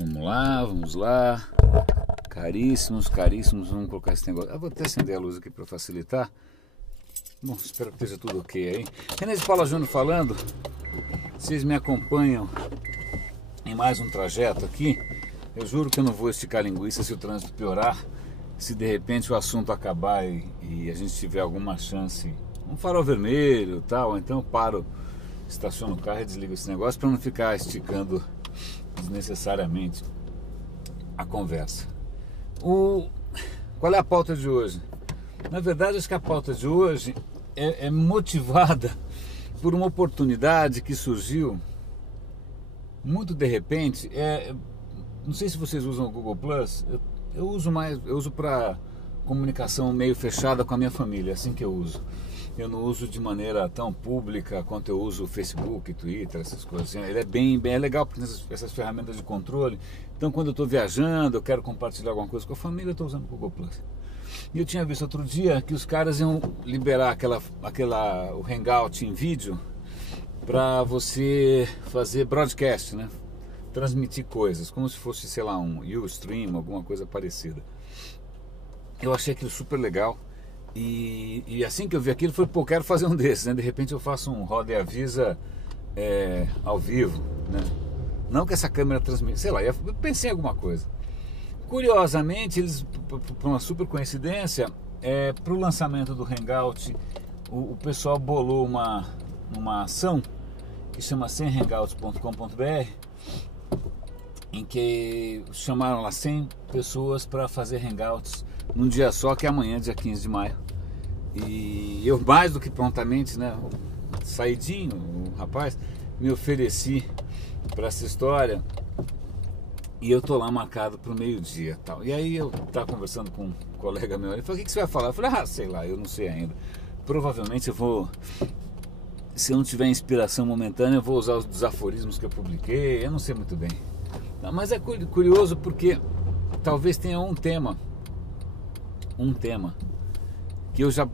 Vamos lá. Caríssimos, vamos colocar esse negócio. Eu vou até acender a luz aqui para facilitar. Bom, espero que esteja tudo ok aí. René de Paula Júnior falando. Vocês me acompanham em mais um trajeto aqui. Eu juro que eu não vou esticar linguiça se o trânsito piorar. Se de repente o assunto acabar e a gente tiver alguma chance, um farol vermelho e tal, então eu paro, estaciono o carro e desligo esse negócio para não ficar esticando desnecessariamente a conversa. Qual é a pauta de hoje? Na verdade, acho que a pauta de hoje é motivada por uma oportunidade que surgiu muito de repente. Não sei se vocês usam o Google Plus. Eu uso para comunicação meio fechada com a minha família, é assim que eu uso. Eu não uso de maneira tão pública quanto eu uso o Facebook, Twitter, essas coisas. Ele é bem legal porque tem essas ferramentas de controle. Então, quando eu estou viajando, eu quero compartilhar alguma coisa com a família, eu estou usando o Google Plus. E eu tinha visto outro dia que os caras iam liberar o Hangout em vídeo para você fazer broadcast, né? Transmitir coisas, como se fosse, sei lá, um Ustream, alguma coisa parecida. Eu achei aquilo super legal. E assim que eu vi aquilo, falei, pô, quero fazer um desses, né? De repente eu faço um Roda e Avisa ao vivo, né? Não que essa câmera transmita, sei lá, eu pensei em alguma coisa. Curiosamente, eles, por uma super coincidência, para o lançamento do Hangout, o pessoal bolou uma ação que chama 100hangouts.com.br, em que chamaram lá 100 pessoas para fazer Hangouts num dia só, que é amanhã, dia 15 de maio. E eu, mais do que prontamente, né, saidinho, o rapaz, me ofereci para essa história. E eu tô lá marcado para o meio-dia tal. E aí eu tava conversando com um colega meu, ele falou, o que você vai falar? Eu falei, sei lá, eu não sei ainda. Provavelmente eu vou, se eu não tiver inspiração momentânea, eu vou usar os desaforismos que eu publiquei, eu não sei muito bem. Não, mas é curioso porque talvez tenha um tema que eu já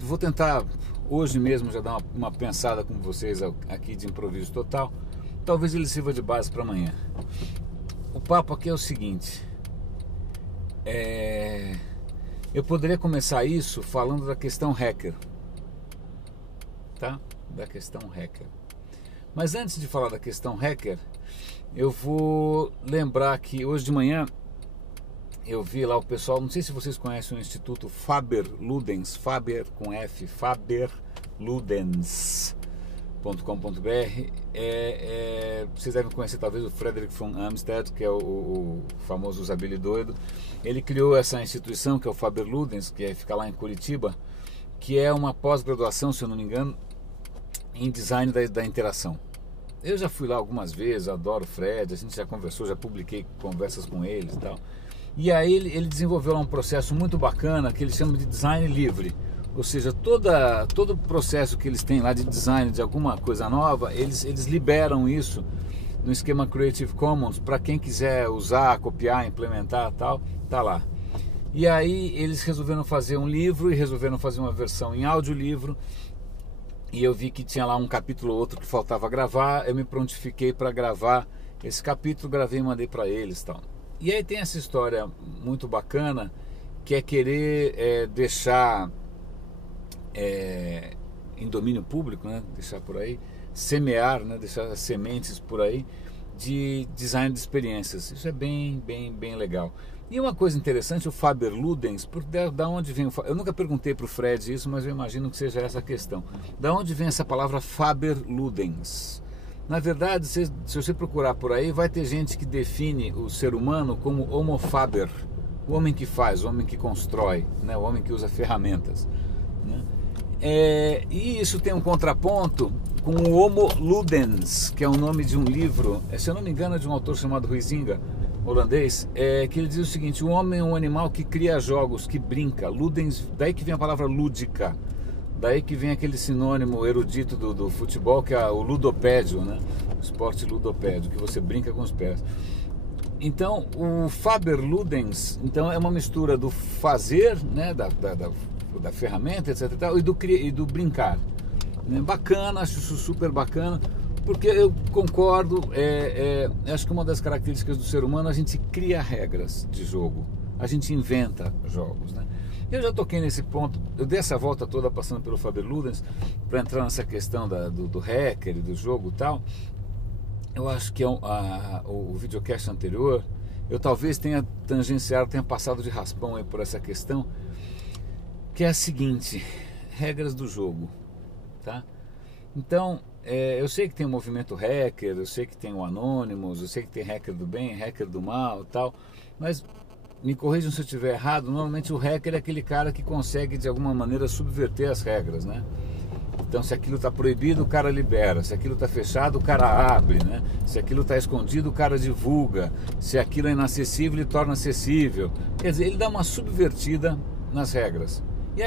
vou tentar hoje mesmo já dar uma pensada com vocês aqui de improviso total. Talvez ele sirva de base para amanhã. O papo aqui é o seguinte, eu poderia começar isso falando da questão hacker, tá? Da questão hacker. Mas antes de falar da questão hacker, eu vou lembrar que hoje de manhã eu vi lá o pessoal, não sei se vocês conhecem o Instituto Faber Ludens, Faber com F, faberludens.com.br. Vocês devem conhecer talvez o Frederick von Amstead, que é o famoso usabilidoido. Ele criou essa instituição que é o Faber Ludens, que fica lá em Curitiba, que é uma pós-graduação, se eu não me engano, em design da interação. Eu já fui lá algumas vezes, adoro o Fred, a gente já conversou, já publiquei conversas com eles e tal. E aí ele desenvolveu lá um processo muito bacana que ele chama de design livre. Ou seja, todo o processo que eles têm lá de design de alguma coisa nova, eles liberam isso no esquema Creative Commons para quem quiser usar, copiar, implementar e tal, tá lá. E aí eles resolveram fazer um livro e resolveram fazer uma versão em audiolivro. E eu vi que tinha lá um capítulo ou outro que faltava gravar, eu me prontifiquei para gravar esse capítulo, gravei e mandei para eles e tal. E aí tem essa história muito bacana, que é querer deixar em domínio público, né? Deixar por aí, semear, né? Deixar as sementes por aí de design de experiências. Isso é bem legal. E uma coisa interessante, o Faber Ludens, da onde vem eu nunca perguntei para o Fred isso, mas eu imagino que seja essa a questão. Da onde vem essa palavra Faber Ludens? Na verdade, se você procurar por aí, vai ter gente que define o ser humano como Homo Faber, o homem que faz, o homem que constrói, né? O homem que usa ferramentas, né? E isso tem um contraponto com o Homo Ludens, que é o nome de um livro, se eu não me engano, é de um autor chamado Huizinga, holandês, que ele diz o seguinte: o homem é um animal que cria jogos, que brinca. Ludens, daí que vem a palavra lúdica. Daí que vem aquele sinônimo erudito do futebol, que é o ludopédio, né? O esporte ludopédio, que você brinca com os pés. Então, o Faber Ludens, então, é uma mistura do fazer, né? Da ferramenta, etc. E do brincar. Bacana, acho isso super bacana. Porque eu concordo, acho que uma das características do ser humano, a gente cria regras de jogo, a gente inventa jogos, né? Eu já toquei nesse ponto, eu dei essa volta toda passando pelo Faber Ludens para entrar nessa questão do hacker e do jogo e tal. Eu acho que o videocast anterior, eu talvez tenha tangenciado, tenha passado de raspão aí por essa questão, que é a seguinte: regras do jogo, tá? Então, eu sei que tem o movimento hacker, eu sei que tem o Anonymous, eu sei que tem hacker do bem, hacker do mal e tal, mas me corrijam se eu estiver errado, normalmente o hacker é aquele cara que consegue de alguma maneira subverter as regras, né? Então, se aquilo está proibido, o cara libera, se aquilo está fechado, o cara abre, né? Se aquilo está escondido, o cara divulga, se aquilo é inacessível, ele torna acessível. Quer dizer, ele dá uma subvertida nas regras. E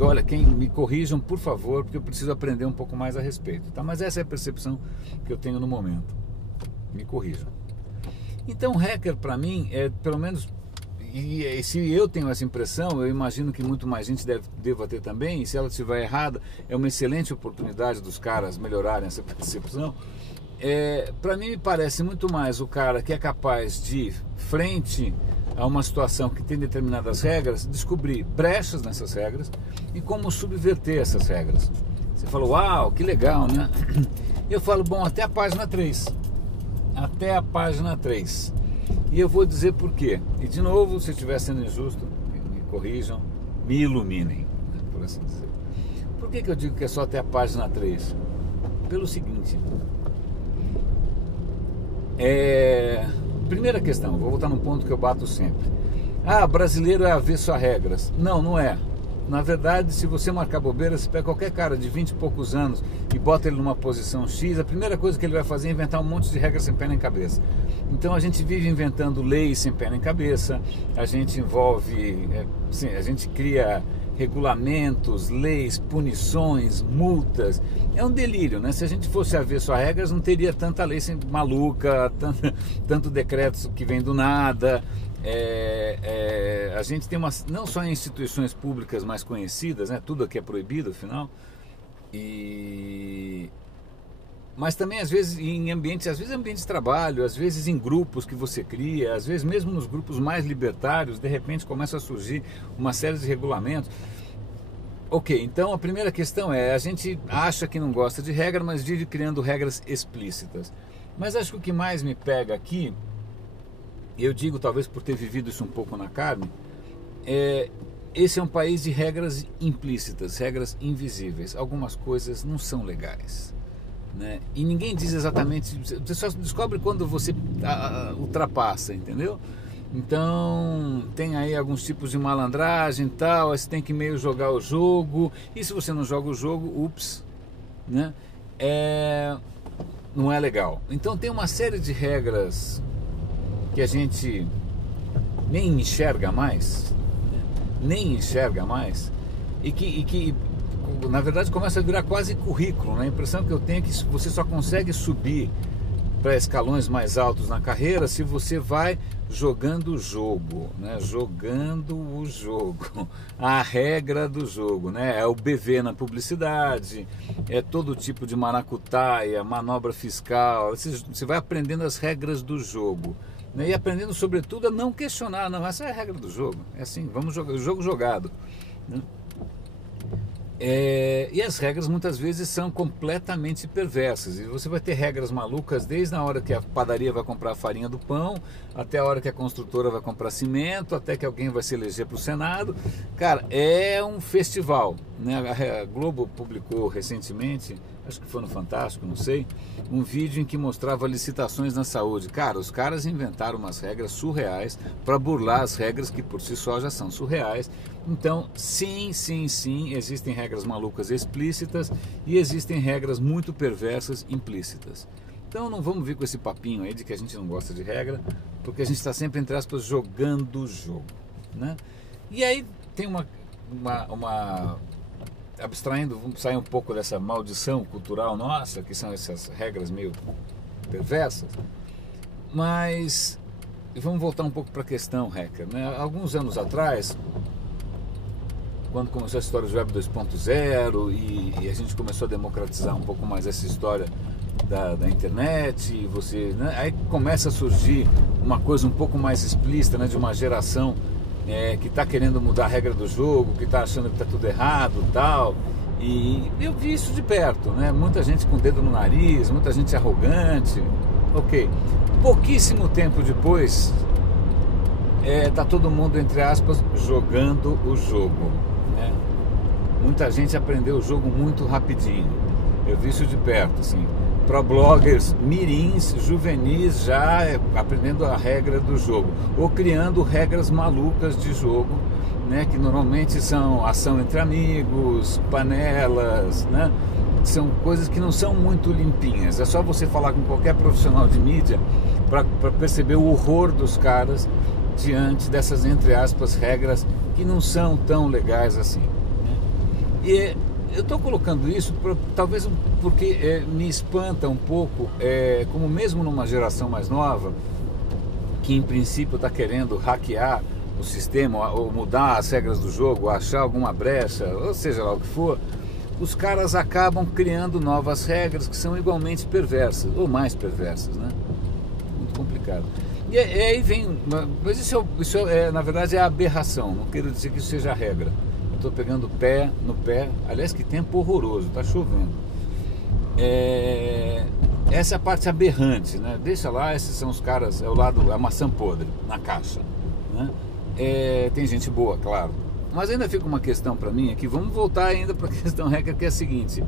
olha, quem me corrijam, por favor, porque eu preciso aprender um pouco mais a respeito, tá? Mas essa é a percepção que eu tenho no momento. Me corrijam. Então, hacker para mim é, pelo menos, e se eu tenho essa impressão, eu imagino que muito mais gente deva ter também, e se ela estiver errada, é uma excelente oportunidade dos caras melhorarem essa percepção. Para mim me parece muito mais o cara que é capaz de, frente a uma situação que tem determinadas regras, descobrir brechas nessas regras e como subverter essas regras. Você fala, uau, que legal, né? Eu falo, bom, até a página 3. Até a página 3. E eu vou dizer por quê. E de novo, se eu estiver sendo injusto, me corrijam, me iluminem, né, por assim dizer. Por que eu digo que é só até a página 3? Pelo seguinte. Primeira questão, vou voltar num ponto que eu bato sempre. Brasileiro é avesso a regras. Não, não é. Na verdade, se você marcar bobeira, você pega qualquer cara de 20 e poucos anos e bota ele numa posição X, a primeira coisa que ele vai fazer é inventar um monte de regras sem pé nem cabeça. Então a gente vive inventando leis sem pé nem cabeça, a gente a gente cria regulamentos, leis, punições, multas. É um delírio, né? Se a gente fosse avesso a regras, não teria tanta lei maluca, tanto decreto que vem do nada. A gente tem não só em instituições públicas mais conhecidas, né? Tudo aqui é proibido, afinal, mas também às vezes em ambientes de trabalho, às vezes em grupos que você cria, às vezes mesmo nos grupos mais libertários, de repente começa a surgir uma série de regulamentos. Ok, então a primeira questão a gente acha que não gosta de regra, mas vive criando regras explícitas. Mas acho que o que mais me pega aqui, eu digo talvez por ter vivido isso um pouco na carne, esse é um país de regras implícitas, regras invisíveis. Algumas coisas não são legais, né? E ninguém diz exatamente, você só descobre quando você ultrapassa, entendeu? Então tem aí alguns tipos de malandragem e tal, aí você tem que meio jogar o jogo, e se você não joga o jogo, ups, né? Não é legal. Então tem uma série de regras que a gente nem enxerga mais, e que na verdade começa a virar quase currículo, né? A impressão que eu tenho é que você só consegue subir para escalões mais altos na carreira se você vai jogando o jogo, né? Jogando o jogo, a regra do jogo, né? É o BV na publicidade, é todo tipo de maracutaia, manobra fiscal, você vai aprendendo as regras do jogo, né? E aprendendo sobretudo a não questionar, não, essa é a regra do jogo, é assim, vamos jogar o jogo jogado, né? E as regras muitas vezes são completamente perversas, e você vai ter regras malucas desde a hora que a padaria vai comprar a farinha do pão, até a hora que a construtora vai comprar cimento, até que alguém vai se eleger para o Senado. Cara, é um festival, né? A Globo publicou recentemente, acho que foi no Fantástico, não sei, um vídeo em que mostrava licitações na saúde. Cara, os caras inventaram umas regras surreais para burlar as regras que por si só já são surreais. Então, sim, existem regras malucas explícitas e existem regras muito perversas implícitas. Então não vamos vir com esse papinho aí de que a gente não gosta de regra, porque a gente está sempre, entre aspas, jogando o jogo, né? E aí tem uma abstraindo, vamos sair um pouco dessa maldição cultural nossa, que são essas regras meio perversas, mas vamos voltar um pouco para a questão hacker, né? Alguns anos atrás, quando começou a história do Web 2.0 e a gente começou a democratizar um pouco mais essa história da internet, você, né? Aí começa a surgir uma coisa um pouco mais explícita, né? De uma geração que está querendo mudar a regra do jogo, que está achando que está tudo errado e tal. E eu vi isso de perto, né? Muita gente com o dedo no nariz, muita gente arrogante. Ok. Pouquíssimo tempo depois, tá todo mundo, entre aspas, jogando o jogo, né? Muita gente aprendeu o jogo muito rapidinho. Eu vi isso de perto, assim. Pro bloggers mirins, juvenis, já aprendendo a regra do jogo. Ou criando regras malucas de jogo, né, que normalmente são ação entre amigos, panelas, né? São coisas que não são muito limpinhas. É só você falar com qualquer profissional de mídia para perceber o horror dos caras diante dessas, entre aspas, regras que não são tão legais assim, né? E eu estou colocando isso talvez porque me espanta um pouco, como mesmo numa geração mais nova, que em princípio está querendo hackear o sistema, ou mudar as regras do jogo, achar alguma brecha, ou seja lá o que for, os caras acabam criando novas regras que são igualmente perversas, ou mais perversas, né? Muito complicado. E aí vem, mas isso na verdade é a aberração, não quero dizer que isso seja a regra. Eu estou pegando pé no pé, aliás, que tempo horroroso, está chovendo. Essa é a parte aberrante, né? Deixa lá, esses são os caras, é o lado, a maçã podre na caixa, né? Tem gente boa, claro, mas ainda fica uma questão para mim aqui. Vamos voltar ainda para a questão regra, que é a seguinte: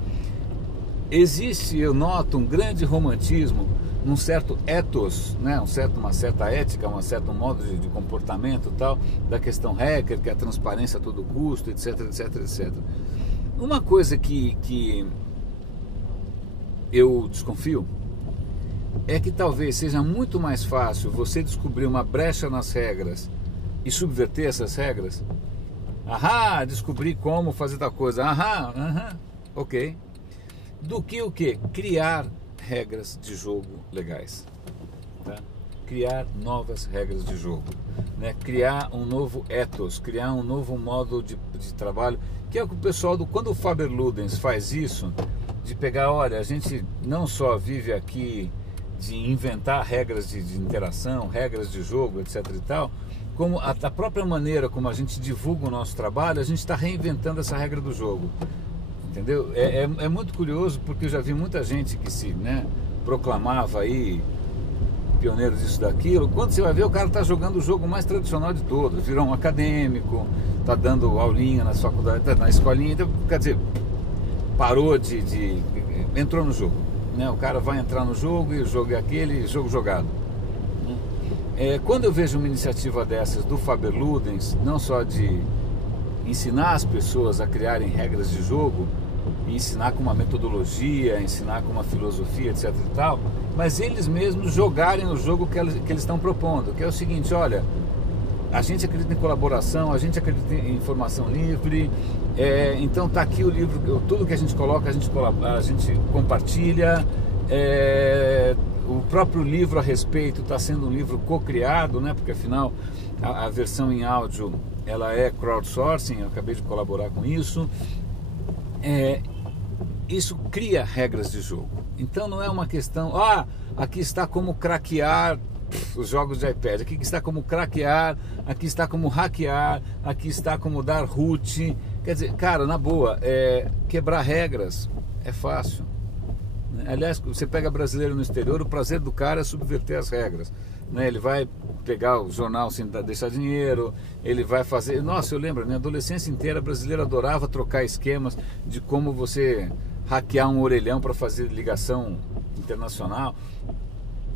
existe, eu noto, um grande romantismo num certo ethos, né? Uma certa ética, um certo modo de comportamento e tal, da questão hacker, que é a transparência a todo custo, etc, etc, etc. Uma coisa que eu desconfio é que talvez seja muito mais fácil você descobrir uma brecha nas regras e subverter essas regras. Ahá, descobri como fazer tal coisa. Aham, ok. Do que o quê? Criar regras de jogo legais, tá? Criar novas regras de jogo, né? Criar um novo ethos, criar um novo modo de trabalho, que é o que o pessoal quando o Faber Ludens faz isso, de pegar, olha, a gente não só vive aqui de inventar regras de interação, regras de jogo, etc e tal, como a própria maneira como a gente divulga o nosso trabalho, a gente está reinventando essa regra do jogo. Entendeu? É muito curioso, porque eu já vi muita gente que se, né, proclamava aí pioneiro disso, daquilo. Quando você vai ver, o cara está jogando o jogo mais tradicional de todos, virou um acadêmico, está dando aulinha nas faculdades, na escolinha. Então, quer dizer, parou entrou no jogo, né? O cara vai entrar no jogo e o jogo é aquele jogo jogado, né? Quando eu vejo uma iniciativa dessas do Faber Ludens, não só de ensinar as pessoas a criarem regras de jogo, ensinar com uma metodologia, ensinar com uma filosofia, etc e tal, mas eles mesmos jogarem o jogo que eles estão propondo, que é o seguinte: olha, a gente acredita em colaboração, a gente acredita em informação livre, então tá aqui o livro, tudo que a gente coloca, a gente compartilha, o próprio livro a respeito está sendo um livro co-criado, né? Porque afinal a versão em áudio ela é crowdsourcing, eu acabei de colaborar com isso. Isso cria regras de jogo. Então não é uma questão, aqui está como craquear os jogos de iPad, aqui está como craquear, aqui está como hackear, aqui está como dar root. Quer dizer, cara, na boa, quebrar regras é fácil. Aliás, você pega brasileiro no exterior, o prazer do cara é subverter as regras, né? Ele vai pegar o jornal sem deixar dinheiro, ele vai fazer... Nossa, eu lembro, minha adolescência inteira, brasileiro adorava trocar esquemas de como você hackear um orelhão para fazer ligação internacional.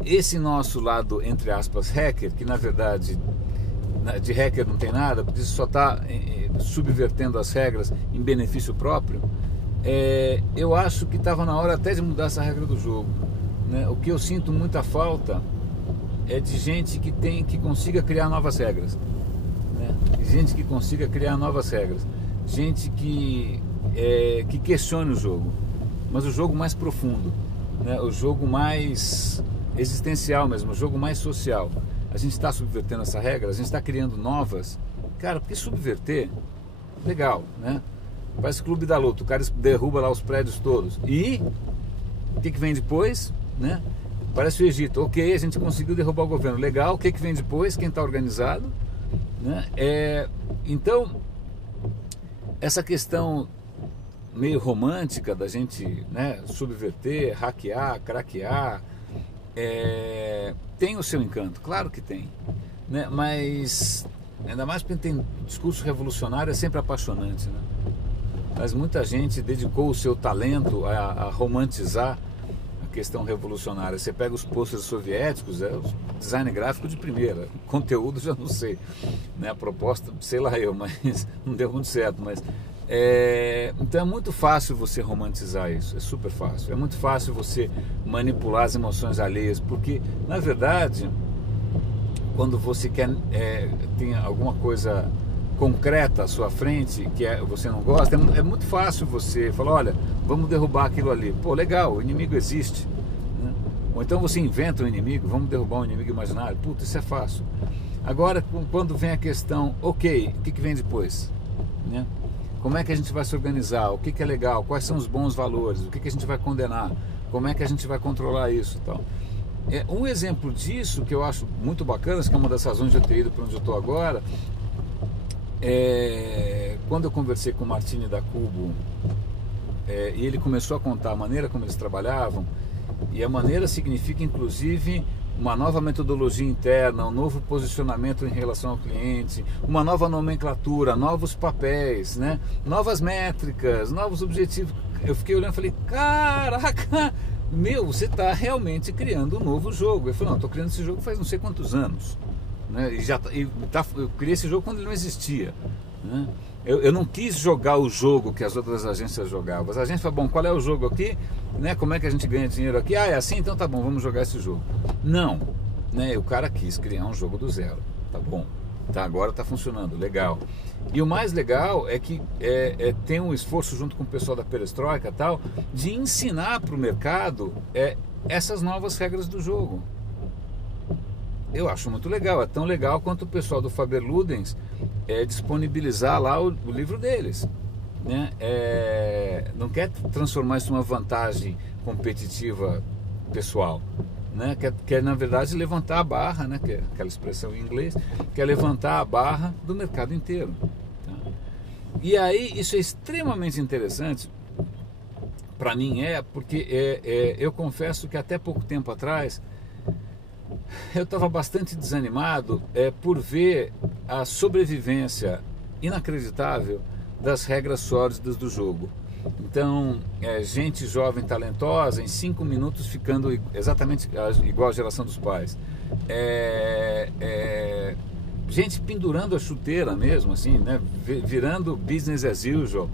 Esse nosso lado, entre aspas, hacker, que na verdade de hacker não tem nada, porque isso só está subvertendo as regras em benefício próprio, eu acho que estava na hora até de mudar essa regra do jogo, né? O que eu sinto muita falta é de gente que consiga criar novas regras, né? Gente que consiga criar novas regras, gente que questione o jogo, mas o jogo mais profundo, né? O jogo mais existencial mesmo, o jogo mais social. A gente está subvertendo essa regra, a gente está criando novas, cara, porque subverter, legal, né? Faz Clube da Luta, o cara derruba lá os prédios todos. E o que vem depois? né? Parece o Egito. Ok, a gente conseguiu derrubar o governo. Legal, o que vem depois? Quem está organizado? Né? Então, essa questão meio romântica da gente, né, subverter, hackear, craquear, tem o seu encanto, claro que tem, né? Mas ainda mais porque tem discurso revolucionário, é sempre apaixonante, né? Mas muita gente dedicou o seu talento a romantizar a questão revolucionária. Você pega os pôsteres soviéticos, o design gráfico de primeira, conteúdo já não sei, né? A proposta, sei lá eu, mas não deu muito certo, mas então é muito fácil você romantizar isso, é super fácil, é muito fácil você manipular as emoções alheias, porque na verdade quando você quer tem alguma coisa concreta à sua frente que você não gosta, é muito fácil você falar, olha, vamos derrubar aquilo ali, pô, legal, o inimigo existe, né? Ou então você inventa um inimigo, vamos derrubar um inimigo imaginário, puta, isso é fácil. Agora quando vem a questão, ok, o que vem depois, né? Como é que a gente vai se organizar? O que é legal? Quais são os bons valores? O que a gente vai condenar? Como é que a gente vai controlar isso? Tal? Um exemplo disso que eu acho muito bacana, que é uma das razões de eu ter ido para onde eu estou agora, quando eu conversei com o Martini da Cubo, e ele começou a contar a maneira como eles trabalhavam, e a maneira significa inclusive uma nova metodologia interna, um novo posicionamento em relação ao cliente, uma nova nomenclatura, novos papéis, né? Novas métricas, novos objetivos. Eu fiquei olhando e falei, caraca, você está realmente criando um novo jogo. Ele falou, não, estou criando esse jogo faz não sei quantos anos, né? Eu criei esse jogo quando ele não existia, né? Eu não quis jogar o jogo que as outras agências jogavam. As agências falaram, bom, qual é o jogo aqui? Né? Como é que a gente ganha dinheiro aqui? Ah, é assim? Então tá bom, vamos jogar esse jogo. Não, né? O cara quis criar um jogo do zero. Tá bom, tá, agora tá funcionando, legal. E o mais legal é que tem um esforço junto com o pessoal da Perestroika tal, de ensinar para o mercado essas novas regras do jogo. Eu acho muito legal, é tão legal quanto o pessoal do Faber Ludens disponibilizar lá o livro deles, né? Não quer transformar isso numa vantagem competitiva pessoal, né? Quer na verdade levantar a barra, né? Que é aquela expressão em inglês, quer levantar a barra do mercado inteiro, tá? E aí isso é extremamente interessante para mim, porque eu confesso que até pouco tempo atrás eu estava bastante desanimado por ver a sobrevivência inacreditável das regras sólidas do jogo. Então, gente jovem, talentosa, em 5 minutos ficando exatamente igual à geração dos pais. Gente pendurando a chuteira mesmo, assim, né? Virando business as usual,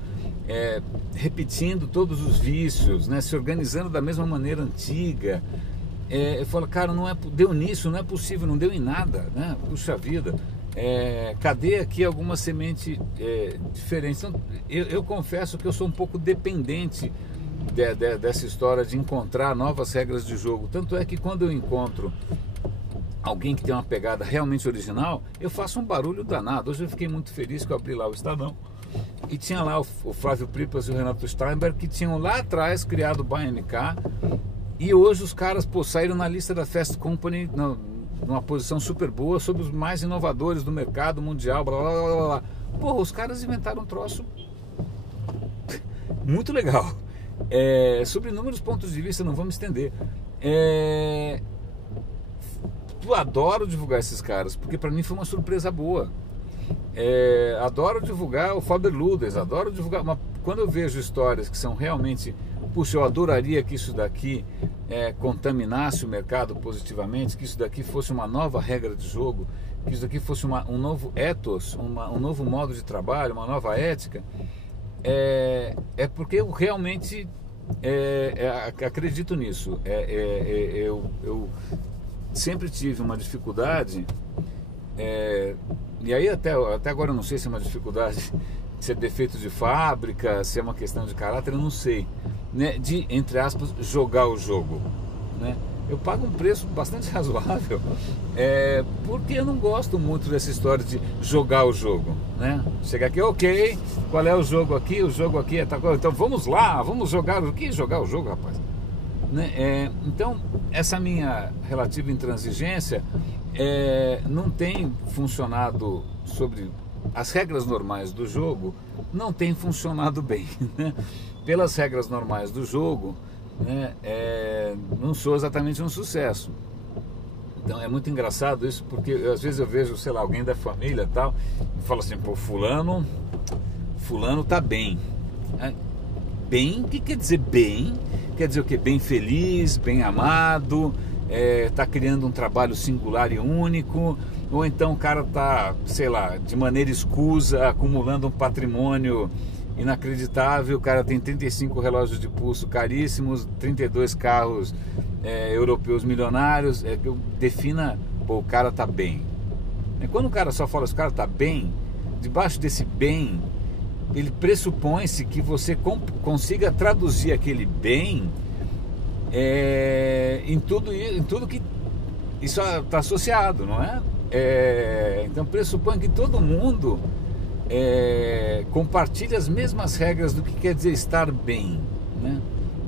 repetindo todos os vícios, né? Se organizando da mesma maneira antiga. Eu falo, cara, deu nisso, não é possível, não deu em nada, né? Puxa vida, cadê aqui alguma semente diferente? Então, eu confesso que eu sou um pouco dependente dessa história de encontrar novas regras de jogo. Tanto é que quando eu encontro alguém que tem uma pegada realmente original, eu faço um barulho danado. Hoje eu fiquei muito feliz que eu abri lá o Estadão e tinha lá o Flávio Pripas e o Renato Steinberg, que tinham lá atrás criado o BNK. E hoje os caras saíram na lista da Fast Company numa posição super boa, sobre os mais inovadores do mercado mundial, blá blá blá blá blá. Porra, os caras inventaram um troço muito legal. Sobre inúmeros pontos de vista, não vamos estender. Eu adoro divulgar esses caras, porque para mim foi uma surpresa boa. Adoro divulgar o Faber Ludens, adoro divulgar. Quando eu vejo histórias que são realmente, puxa, eu adoraria que isso daqui contaminasse o mercado positivamente, que isso daqui fosse uma nova regra de jogo, que isso daqui fosse um novo ethos, um novo modo de trabalho, uma nova ética, porque eu realmente acredito nisso. Eu sempre tive uma dificuldade, e aí até agora eu não sei se é uma dificuldade, se é defeito de fábrica, se é uma questão de caráter, eu não sei, né? De, entre aspas, jogar o jogo, né? Eu pago um preço bastante razoável, porque eu não gosto muito dessa história de jogar o jogo, né? Chegar aqui, ok, qual é o jogo aqui? O jogo aqui é tal coisa, então vamos lá, vamos jogar. O que jogar o jogo, rapaz? né? Então, essa minha relativa intransigência não tem funcionado sobre as regras normais do jogo, não tem funcionado bem, né? Pelas regras normais do jogo, né, não sou exatamente um sucesso. Então é muito engraçado isso, porque às vezes eu vejo, sei lá, alguém da família e tal, e fala assim, pô, fulano tá bem. Bem, o que quer dizer bem? Quer dizer o quê? Bem feliz, bem amado, tá criando um trabalho singular e único, ou então o cara tá, sei lá, de maneira escusa, acumulando um patrimônio inacreditável. O cara tem 35 relógios de pulso caríssimos, 32 carros europeus milionários. Que eu defina, pô, o cara tá bem. Quando o cara só fala, o cara tá bem, debaixo desse bem, ele pressupõe-se que você consiga traduzir aquele bem em tudo que isso está associado, não é? Então pressupõe que todo mundo compartilha as mesmas regras do que quer dizer estar bem, né?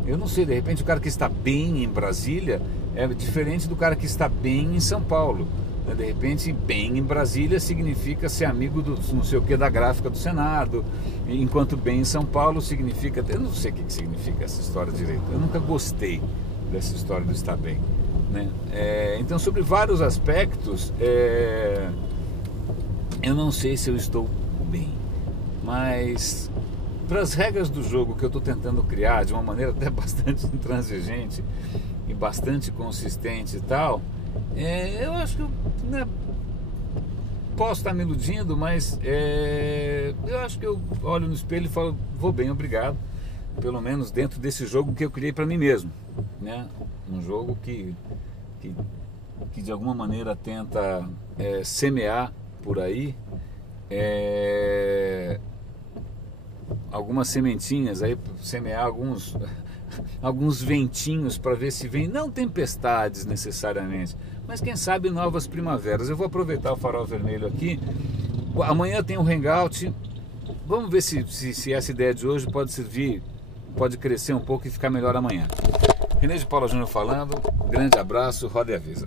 Eu não sei, de repente o cara que está bem em Brasília é diferente do cara que está bem em São Paulo. De repente, bem em Brasília significa ser amigo do não sei o que da gráfica do Senado, enquanto bem em São Paulo significa... Eu não sei o que significa essa história direito, eu nunca gostei dessa história do estar bem, né? Então, sobre vários aspectos, eu não sei se eu estou bem, mas para as regras do jogo que eu estou tentando criar de uma maneira até bastante intransigente e bastante consistente e tal, eu acho que eu, né, posso estar me iludindo, mas eu acho que eu olho no espelho e falo, vou bem, obrigado, pelo menos dentro desse jogo que eu criei para mim mesmo, né? Um jogo que de alguma maneira tenta semear por aí algumas sementinhas aí, semear alguns ventinhos para ver se vem, não tempestades necessariamente, mas quem sabe novas primaveras. Eu vou aproveitar o farol vermelho aqui. Amanhã tem um hangout, vamos ver se essa ideia de hoje pode servir, pode crescer um pouco e ficar melhor amanhã. René de Paula Júnior falando, grande abraço, roda e avisa.